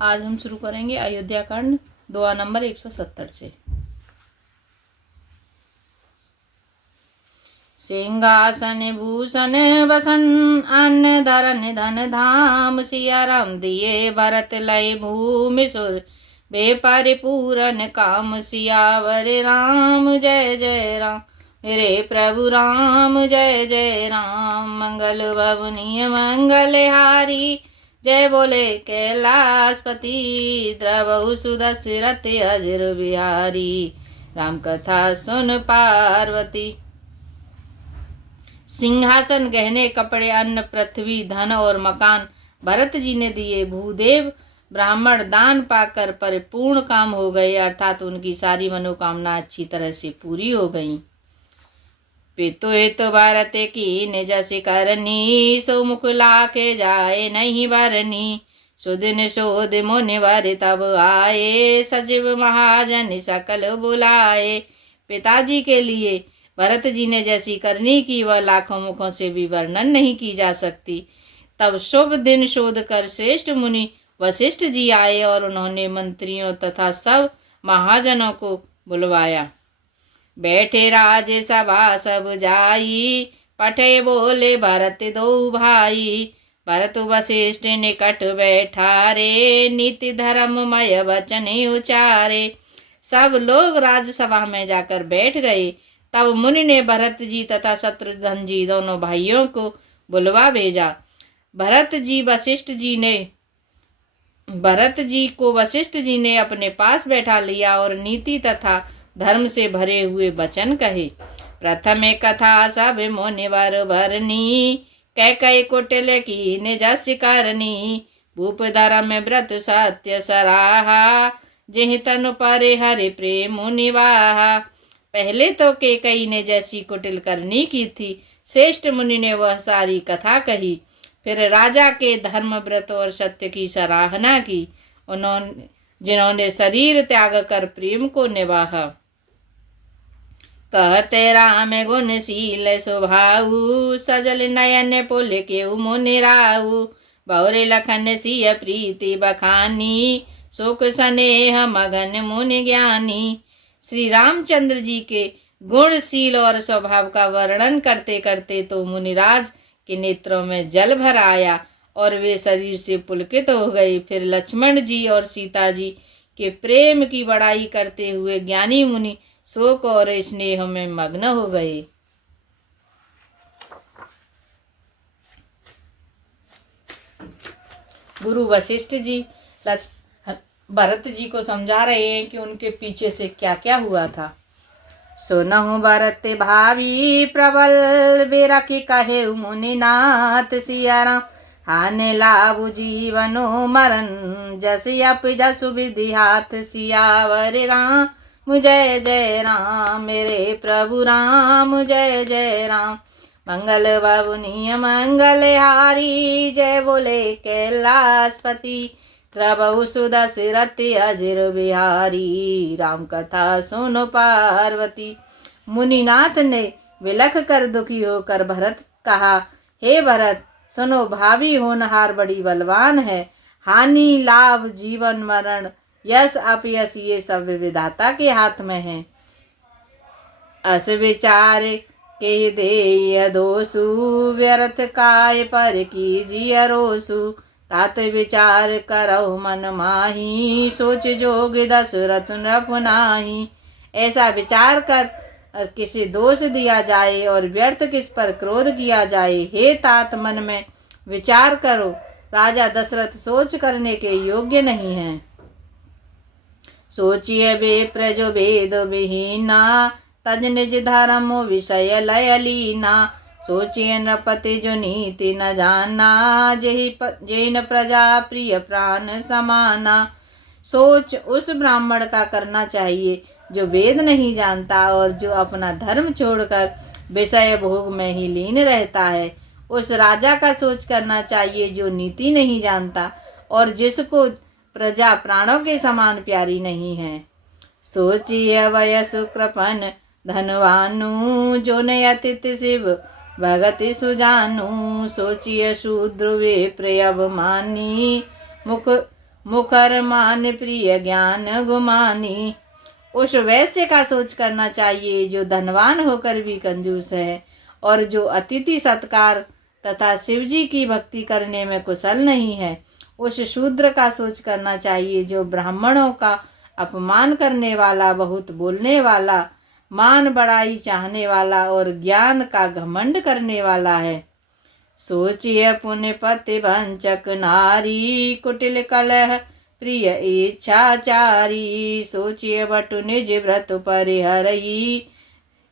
आज हम शुरू करेंगे अयोध्या कांड दुआ नंबर 170 से। सिंहासन भूषण बसन अन्न धरन धन धाम, सिया राम दिए भरत लय भूमि सुर बे परिपूरन काम, सियावर राम जय जय राम मेरे प्रभु राम जय जय राम। मंगल भवनीय मंगलहारी, जय बोले कैलाशपति, द्रवहु सुदशरथ अजर बिहारी, राम कथा सुन पार्वती। सिंहासन, गहने, कपड़े, अन्न, पृथ्वी, धन और मकान भरत जी ने दिए। भूदेव ब्राह्मण दान पाकर परिपूर्ण काम हो गए, अर्थात उनकी सारी मनोकामना अच्छी तरह से पूरी हो गई। पितु हित भारत की निज करनी, सो मुख लाके जाए नहीं बरनी। सुदिन शोध मुनिवर तब आए, सचिव महाजन सकल बुलाए। पिताजी के लिए भरत जी ने जैसी करनी की वह लाखों मुखों से भी वर्णन नहीं की जा सकती। तब शुभ दिन शोध कर श्रेष्ठ मुनि वशिष्ठ जी आए और उन्होंने मंत्रियों तथा सब महाजनों को बुलवाया। बैठे राज सभा सब जाई, पठे बोले भरत दो भाई। भरत वशिष्ठ निकट बैठा रे, नीति धर्ममय वचन उचारे। सब लोग राजसभा में जाकर बैठ गए। तब मुनि ने भरत जी तथा शत्रुघ्न जी दोनों भाइयों को बुलवा भेजा। भरत जी को वशिष्ठ जी ने अपने पास बैठा लिया और नीति तथा धर्म से भरे हुए वचन कहे। प्रथम कथा सब मुनिवर भरनी, कह कुटिल की निजस करनी। भूप धर्म व्रत सत्य सराहा, जिह तनु परे हरि प्रेम निवाहा। पहले तो कैकेयी ने जैसी कुटिल करनी की थी, श्रेष्ठ मुनि ने वह सारी कथा कही। फिर राजा के धर्म व्रत और सत्य की सराहना की, जिन्होंने शरीर त्याग कर प्रेम को निभाया। कहते राम गुणशील स्वभाव, सजल नयन पुल के मुनि राहु। बहुरे लखन सिय प्रीति बखानी, सुख स्नेह मगन मुनि ज्ञानी। श्री रामचंद्र जी के गुणशील और स्वभाव का वर्णन करते करते तो मुनिराज के नेत्रों में जल भर आया और वे शरीर से पुलकित हो गए। फिर लक्ष्मण जी और सीता जी के प्रेम की बड़ाई करते हुए ज्ञानी मुनि शोक और स्नेह में मग्न हो गए। गुरु वशिष्ठ जी भरत जी को समझा रहे हैं कि उनके पीछे से क्या क्या हुआ था। सुनहु भरत भावी प्रबल, बिरखि कहे मुनिनाथ। सिया राम हाने लाभु जीवनो मरण, जसि अप जसु विधि हाथ। सियावर राम जय जय राम मेरे प्रभु राम जय जय राम। मंगल भवनीय मंगलहारी, जय बोले कैलाशपति, प्रभु सुदशरथ अजर बिहारी, राम कथा सुनो पार्वती। मुनिनाथ ने विलख कर दुखी होकर भरत कहा, हे भरत सुनो, भावी होनहार बड़ी बलवान है। हानि लाभ जीवन मरण यश अपयश ये सब विधाता के हाथ में है। अस विचार के दे दोषु, व्यर्थ काय पर कीजिए रोसु। तात विचार करौ मन माही, सोच जोग दशरथ नपुनाही। ऐसा विचार कर किसी दोष दिया जाए और व्यर्थ किस पर क्रोध किया जाए। हे तात मन में विचार करो, राजा दशरथ सोच करने के योग्य नहीं है। सोचिए विप्र जो वेद विहीना, तज निज धर्म विषय लय लीना। सोचिए नृपति जो नीति न जाना, जैन प्रजा प्रिय प्राण समाना। सोच उस ब्राह्मण का करना चाहिए जो वेद नहीं जानता और जो अपना धर्म छोड़कर विषय भोग में ही लीन रहता है। उस राजा का सोच करना चाहिए जो नीति नहीं जानता और जिसको प्रजा प्राणों के समान प्यारी नहीं है। सोचिए वयसु कृपन धनवानु, जो ने अतिथि शिव भगति सुजानु। सोचिए शूद्र वे प्रिय अभिमानी, मुखर मान प्रिय ज्ञान गुमानी। उस वैश्य का सोच करना चाहिए जो धनवान होकर भी कंजूस है और जो अतिथि सत्कार तथा शिवजी की भक्ति करने में कुशल नहीं है। उस शूद्र का सोच करना चाहिए जो ब्राह्मणों का अपमान करने वाला, बहुत बोलने वाला, मान बड़ाई चाहने वाला और ज्ञान का घमंड करने वाला है। सोचिए पुण्य पति वंचक नारी, कुटिल कलह प्रिय इच्छाचारी। सोचिए बटु निज व्रत परिहरई,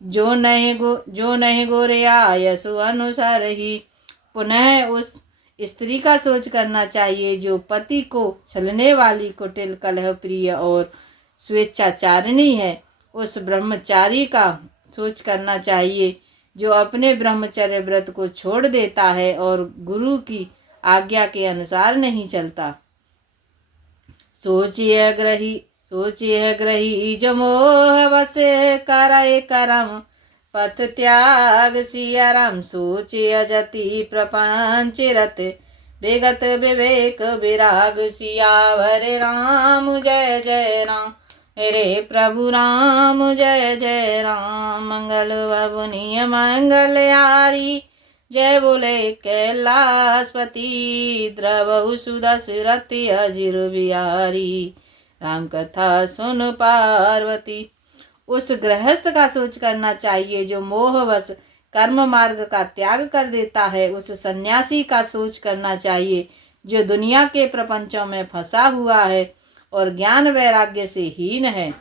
जो नहीं गोरया सु अनुसार ही। पुनः उस स्त्री का सोच करना चाहिए जो पति को छलने वाली, कुटिल कलह प्रिय और स्वेच्छाचारिणी है। उस ब्रह्मचारी का सोच करना चाहिए जो अपने ब्रह्मचर्य व्रत को छोड़ देता है और गुरु की आज्ञा के अनुसार नहीं चलता। सोचिए ग्रही जो मोह वश करे करम, पथ त्याग सिया राम। सोचिए जति प्रपंच रत, बेगत विवेक विराग। सियावर राम जय जय राम, रे प्रभु राम जय जय राम। मंगल भवनीय मंगल यारी, जय बोले कैलाशपति। द्रवहु सुदशरथ अजिर बिहारी, राम कथा सुन पार्वती। उस गृहस्थ का सोच करना चाहिए जो मोहवश कर्म मार्ग का त्याग कर देता है। उस सन्यासी का सोच करना चाहिए जो दुनिया के प्रपंचों में फंसा हुआ है और ज्ञान वैराग्य से हीन है।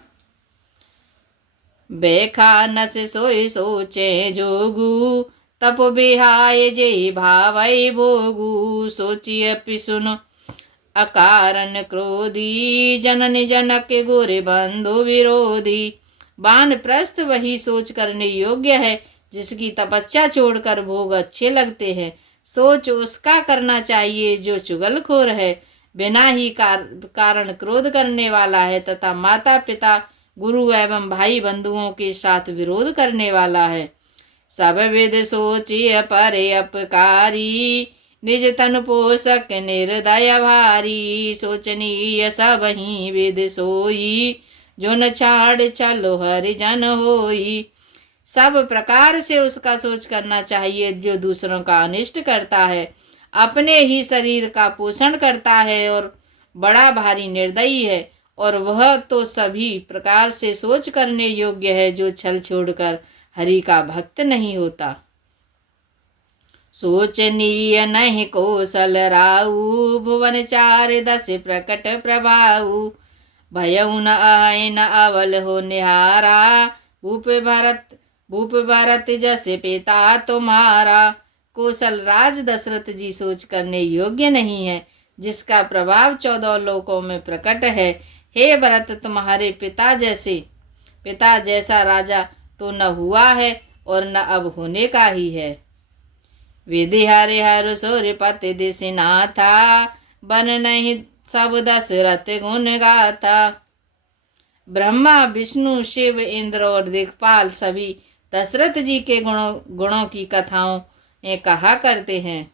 बेखा न से सोई सोचे जोगु, तप बिहाय जे भावई भोगु। सोचिए पिसुन अकारण क्रोधी, जनन जनक गोरे बंधु विरोधी। वानप्रस्थ वही सोच करने योग्य है जिसकी तपस्या छोड़कर भोग अच्छे लगते हैं। सोच उसका करना चाहिए जो चुगलखोर है, बिना ही कारण क्रोध करने वाला है तथा माता पिता, गुरु एवं भाई बंधुओं के साथ विरोध करने वाला है। सब विद सोचिए परे अपकारी, निज तन पोषक निर्दय भारी। सोचनीय सब ही विद सोई, जो न छाड़ चलो हरिजन होई। सब प्रकार से उसका सोच करना चाहिए जो दूसरों का अनिष्ट करता है, अपने ही शरीर का पोषण करता है और बड़ा भारी निर्दयी है। और वह तो सभी प्रकार से सोच करने योग्य है जो छल छोड़कर हरि का भक्त नहीं होता। सोचनीय नहीं कौशल राऊ, भुवन चार दस प्रकट प्रभाऊ। भयउ न आए न अवल हो निहारा, भूप भरत जैसे पिता तुम्हारा। कौशल राज दशरथ जी सोच करने योग्य नहीं है, जिसका प्रभाव 14 लोकों में प्रकट है। हे भरत, तुम्हारे पिता जैसा राजा तो न हुआ है और न अब होने का ही है। विधि हरिहर सूर्यपति दिशनाथा, बन नहीं सब दशरथ गुण गाथा। ब्रह्मा विष्णु शिव इंद्र और दिक्पाल सभी दशरथ जी के गुणों की कथाओं कहा करते हैं।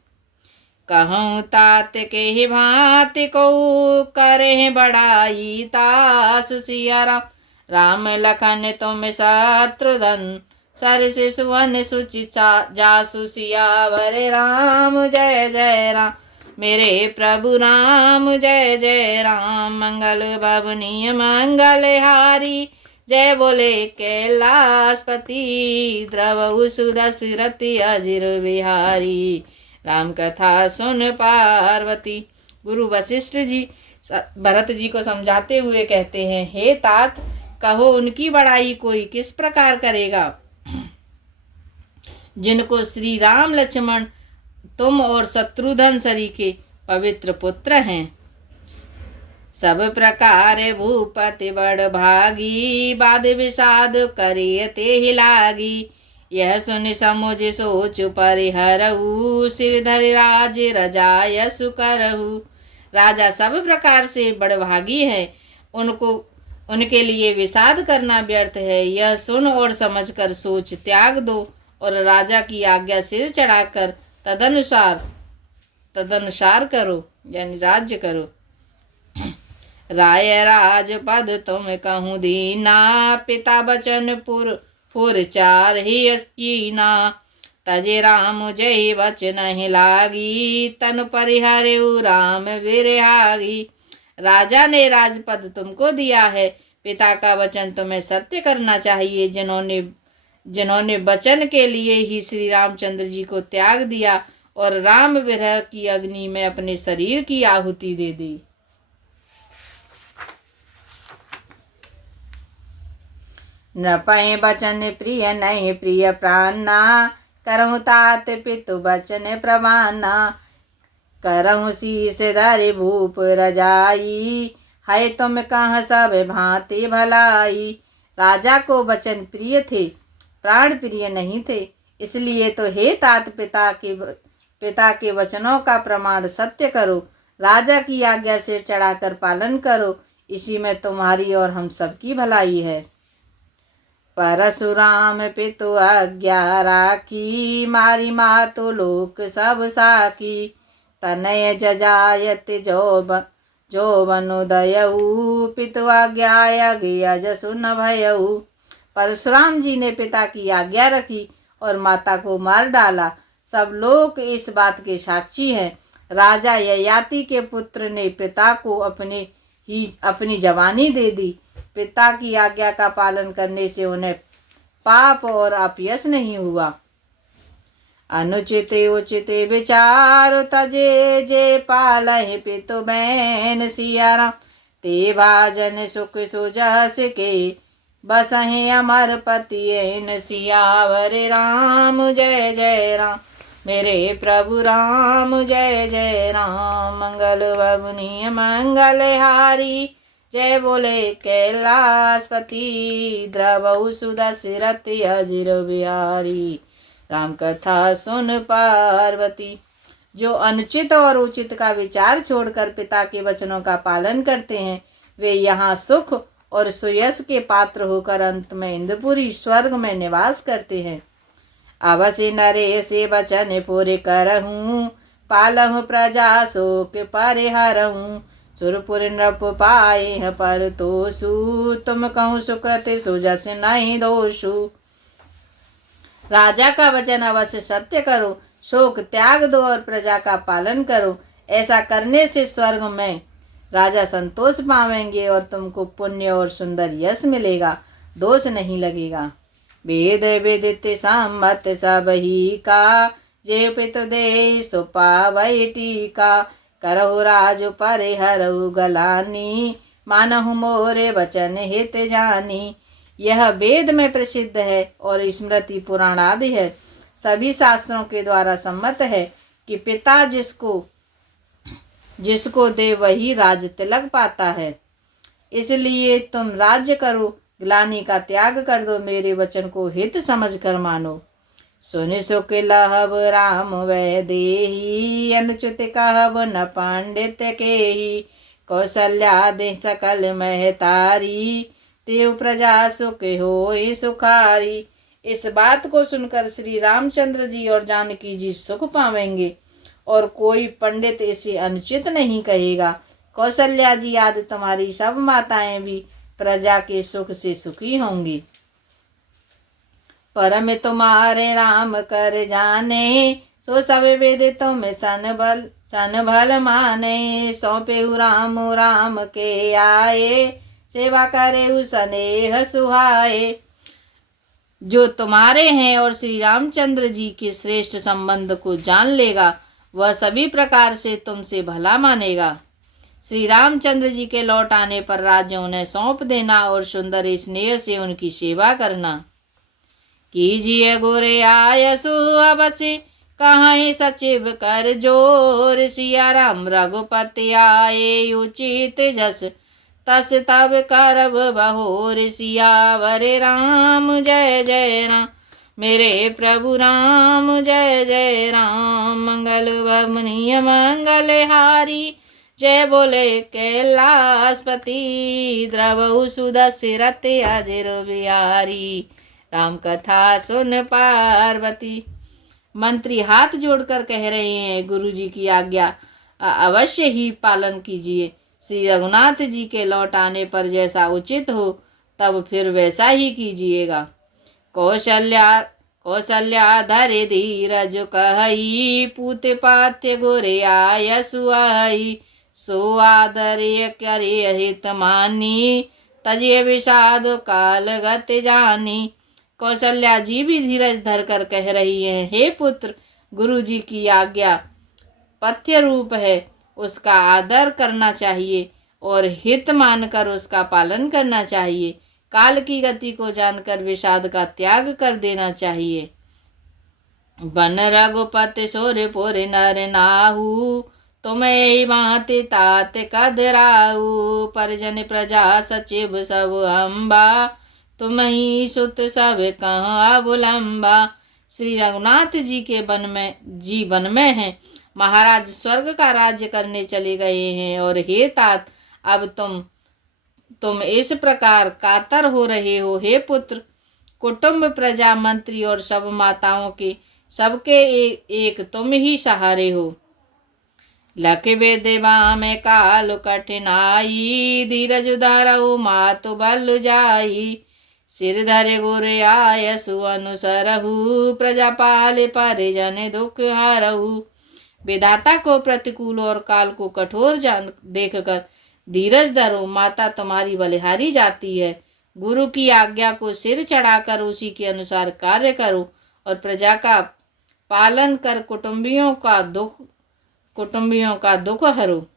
कहूँ तात के ही भांति को करे बड़ाई, तासु सिया राम लखन तुम शत्रुघ्न। सर से सुवन सुचि जासु सियावर राम जय जय राम, मेरे प्रभु राम जय जय राम। मंगल भवनीय मंगल हारी, जय बोले कैलाशपति। द्रवहु सुदशरथ अजिर बिहारी, राम कथा सुन पार्वती। गुरु वशिष्ठ जी भरत जी को समझाते हुए कहते हैं, हे तात, कहो उनकी बड़ाई कोई किस प्रकार करेगा जिनको श्री राम लक्ष्मण तुम और शत्रुघ्न सरी के पवित्र पुत्र हैं। सब प्रकार भूपति बड़ भागी, बाद विषाद करिय ते ही लागी। यह सुन समुझ सोच परिहरहु, सिरधर राज रजाय सुकरहु। राजा सब प्रकार से बड़भागी है, उनके लिए विषाद करना व्यर्थ है। यह सुन और समझकर सोच त्याग दो और राजा की आज्ञा सिर चढ़ाकर तदनुसार करो, यानी राज्य करो। राय राजपद तुम कहूँ दीना, पिता बचन पुर चार ही कीना। तजे राम जय वचन ही लागी, तन परिहरऊ राम विरहागी। राजा ने राजपद तुमको दिया है, पिता का वचन तुम्हें सत्य करना चाहिए। जिन्होंने वचन के लिए ही श्री रामचंद्र जी को त्याग दिया और राम विरह की अग्नि में अपने शरीर की आहुति दे दी। न पहे बचन प्रिय नहीं प्रिय प्राणना, करहु तात पितु बचन प्रमाना। करहु शीस धरि भूप रजाई, है तुम कहाँ सब भांति भलाई। राजा को वचन प्रिय थे, प्राण प्रिय नहीं थे, इसलिए तो हे तात पिता के वचनों का प्रमाण सत्य करो, राजा की आज्ञा से चढ़ाकर पालन करो, इसी में तुम्हारी और हम सबकी भलाई है। परशुराम पितु आज्ञा राखी, मारी मातु लोक सब साकी। तनय जजायत जो बनुदयऊ, पितु आज्ञा जसु न भयऊ। परशुराम जी ने पिता की आज्ञा रखी और माता को मार डाला। सब लोग इस बात के साक्षी हैं। राजा ययाति के पुत्र ने पिता को अपनी जवानी दे दी। पिता की आज्ञा का पालन करने से उन्हें पाप और अपयश नहीं हुआ। अनुचित उचित विचार तजे जे पालहि पितु बैन सिया राम। ते भाजन सुख सुजस के बसहि अमर पति ऐन सियावर राम। जय जय राम मेरे प्रभु राम, जय जय राम। मंगल बबुनि मंगल हारी, जय बोले कैलाशपति। द्रवहु सुदशरथ अजिर बिहारी, राम कथा सुन पार्वती। जो अनुचित और उचित का विचार छोड़कर पिता के वचनों का पालन करते हैं, वे यहाँ सुख और सुयश के पात्र होकर अंत में इंद्रपुरी स्वर्ग में निवास करते हैं। अवश्य नरेश वचन पूरे करहूँ, पालहु प्रजा शोक परिहरहूँ। सुरपुर नृप पाए पर तोषु, तुम कहूँ सुकृत सुजस नहीं दोषु। राजा का वचन अवश्य सत्य करो, शोक त्याग दो और प्रजा का पालन करो। ऐसा करने से स्वर्ग में राजा संतोष पावेंगे और तुमको पुण्य और सुंदर यश मिलेगा, दोष नहीं लगेगा। वेद विदित सम्मत सब ही का, जे पितु दे सो पावै टीका। करहु राजु परिहरहु गलानी, मानहु मोरे वचन हित जानी। यह वेद में प्रसिद्ध है और स्मृति पुराण आदि है, सभी शास्त्रों के द्वारा सम्मत है कि पिता जिसको दे वही राज तिलक पाता है। इसलिए तुम राज्य करो, ग्लानि का त्याग कर दो, मेरे वचन को हित समझ कर मानो। सुन सुख लहब राम वह देही, अनुचित कहब न पांडित केही। कौशल्या दे सकल महतारी, तेव प्रजा सुख होई सुखारी। इस बात को सुनकर श्री रामचंद्र जी और जानकी जी सुख पावेंगे और कोई पंडित इसे अनुचित नहीं कहेगा। कौशल्या जी आदि तुम्हारी सब माताएं भी प्रजा के सुख से सुखी होंगी। परम तुम्हारे राम कर जाने, सो सब वेद तुम सन भल माने। सौंपेहु राम राम के आए, सेवा करे स्नेह सुहाए। जो तुम्हारे हैं और श्री रामचंद्र जी के श्रेष्ठ संबंध को जान लेगा, वह सभी प्रकार से तुमसे भला मानेगा। श्री रामचंद्र जी के लौट आने पर राज्य उन्हें सौंप देना और सुंदर स्नेह से उनकी सेवा करना। कीजिए गोरे आयसु अवश्य, कहाँ सचिव कर जोर। सिया राम रघुपति आए उचित जस, तस तब करब बहोर। सियावर राम जय जय राम मेरे प्रभु राम, जय जय राम। मंगल बबुनि मंगल हारी, जय बोले कैलाशपति। द्रवहु सुदशरथ अजिर बिहारी, राम कथा सुन पार्वती। मंत्री हाथ जोड़कर कह रहे हैं, गुरु जी की आज्ञा अवश्य ही पालन कीजिए। श्री रघुनाथ जी के लौट आने पर जैसा उचित हो तब फिर वैसा ही कीजिएगा। कौशल्या धरे धीरज कहई, पूत पाथ्य गोरे आय सुआई, सो आदर्य करे हित मानी, तजिए विषाद काल गत जानी। कौशल्या जी भी धीरज धर कर कह रही हैं, हे पुत्र, गुरु जी की आज्ञा पथ्य रूप है, उसका आदर करना चाहिए और हित मानकर उसका पालन करना चाहिए। काल की गति को जानकर विषाद का त्याग कर देना चाहिए। बन रघुपति सोर पुर नर नाहू, तुम्हें ही भांति तात कदराऊ, परिजन प्रजा सचिव सब अम्बा, तुम ही सुत सब कहाँ अवलंबा। श्री रघुनाथ जी के वन में हैं, महाराज स्वर्ग का राज्य करने चले गए हैं, और हे तात, अब तुम इस प्रकार कातर हो रहे हो। हे पुत्र, कुटुंब प्रजा मंत्री और सब माताओं के सबके एक तुम ही सहारे हो। लख देवा में काल कठिनाई, धीरज धरऊ मातु बल जाई, सिर धरे गुर आय सुअनुसरहु, प्रजा पाल परिजन दुख हरहु। विधाता को प्रतिकूल और काल को कठोर जान देखकर धीरज धरो, माता तुम्हारी बलिहारी जाती है। गुरु की आज्ञा को सिर चढ़ाकर उसी के अनुसार कार्य करो और प्रजा का पालन कर कुटुंबियों का दुख हरो।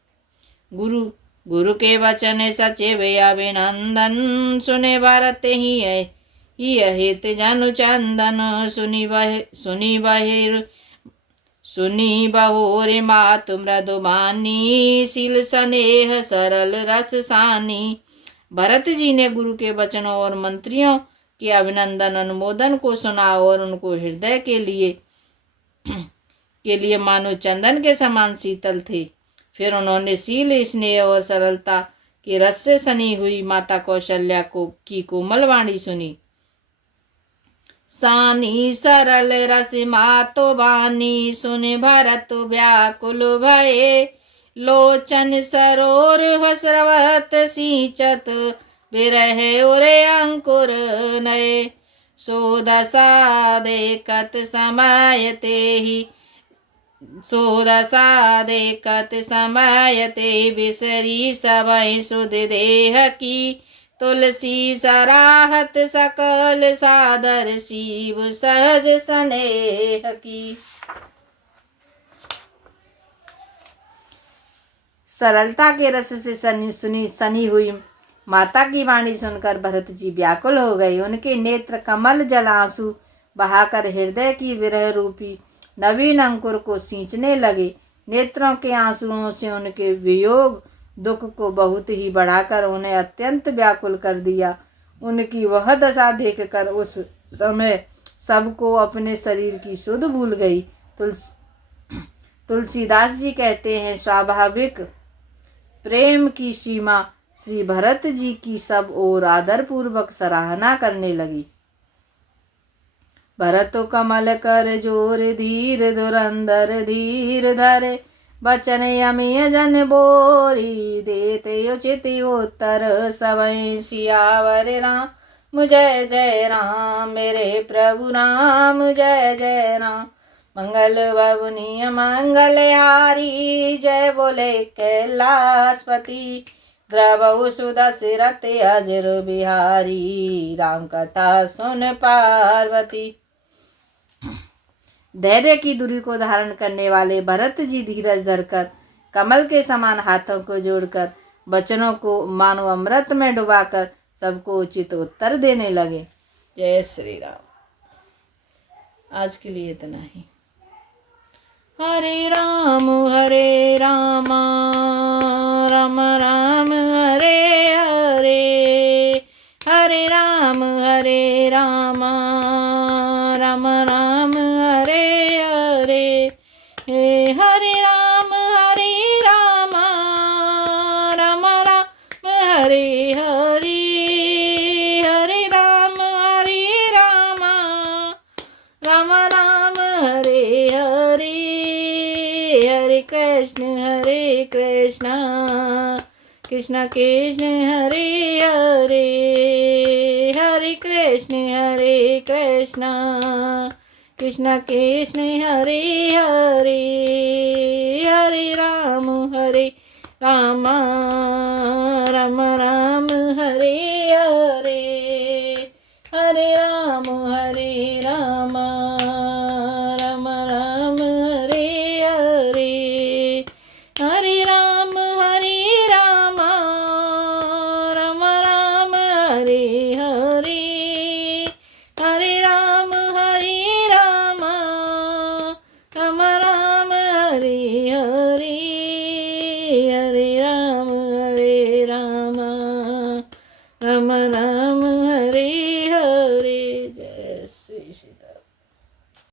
गुरु के वचन सचिव अभिनंदन, सुने भरत ही है हित जनु चंदन, सुनी बहोरे मातु मृदुबानी, शील स्नेह सरल रस सानी। भरत जी ने गुरु के वचनों और मंत्रियों के अभिनंदन अनुमोदन को सुना और उनको हृदय के लिए मानो चंदन के समान शीतल थे। फिर उन्होंने शील स्नेह और सरलता के रस से सनी हुई माता कौशल्या की कोमल वाणी सुनी। सानी सरल रस मातो बानी, सुन भरत व्याकुल भये, लोचन सरोर हसरवत सींचत, बिरह उरे अंकुर नये। सो दशा देखत समय ते बिसरी सबई सुध देह की, तुलसी सराहत सकल सादर शिव सहज स्नेह की। सरलता के रस से सनी हुई माता की वाणी सुनकर भरत जी व्याकुल हो गए। उनके नेत्र कमल जल आंसू बहाकर हृदय की विरह रूपी नवीन अंकुर को सींचने लगे। नेत्रों के आंसुओं से उनके वियोग दुख को बहुत ही बढ़ाकर उन्हें अत्यंत व्याकुल कर दिया। उनकी वह दशा देखकर उस समय सबको अपने शरीर की सुध भूल गई। तुलसीदास जी कहते हैं, स्वाभाविक प्रेम की सीमा श्री भरत जी की सब ओर आदर पूर्वक सराहना करने लगी। भरत कमल कर जोर धीर, धुरंधर धीर धरे, बचन यमिय जन बोरी, देते उचित उत्तर सबई सियावर राम जय जय राम। मेरे प्रभु राम जय जय राम। मंगल बबुनिय मंगलहारी, जय बोले कैलाशपति, द्रवहु सुदशरथ अजर बिहारी, राम कथा सुन पार्वती। धैर्य की दूरी को धारण करने वाले भरत जी धीरज धरकर कमल के समान हाथों को जोड़कर वचनों को मानो अमृत में डुबाकर सबको उचित उत्तर देने लगे। जय श्री राम। आज के लिए इतना ही। हरे राम राम राम हरे हरे, हरे राम राम राम हरे हरे, हरे राम राम हरे हरे, हरे राम राम राम हरे हरे, हरे कृष्ण कृष्ण कृष्ण हरे हरे हरे कृष्ण कृष्ण कृष्ण हरे हरे हरे राम राम राम हरे हरे हरे राम